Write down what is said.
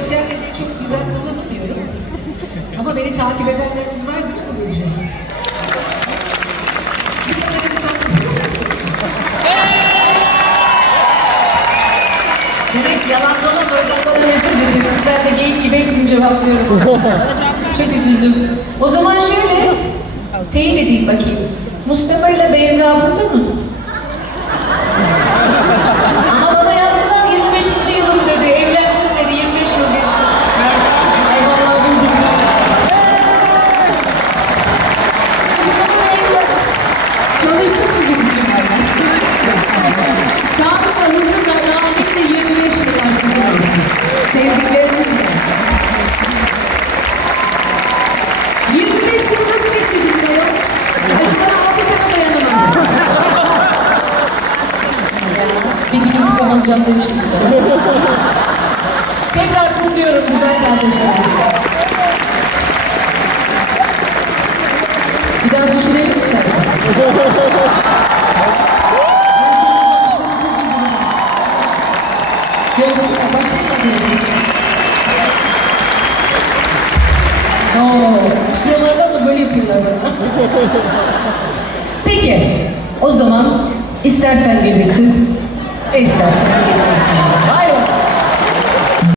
sosyal medyayı çok güzel kullanamıyorum. Ama beni takip edenleriniz var mi bu gece? Bu kadar insan Demek yalan dolan oradan bana mesaj atıyorsunuz. Ben de geyik gibi hepsini cevaplıyorum. Çok üzüldüm. O zaman şöyle, teyit edeyim bakayım. Mustafa ile Beyza burada mı? Bir gün intikam alacağım demiştim sana. Tekrar kutluyorum güzel kardeşlerim. Bir daha düşünelim istersen. Göğsüne başlama diyorsun. Oo, şuralardan da böyle yapıyorlar bana. Peki, o zaman istersen gelirsin, istersen gelirsin.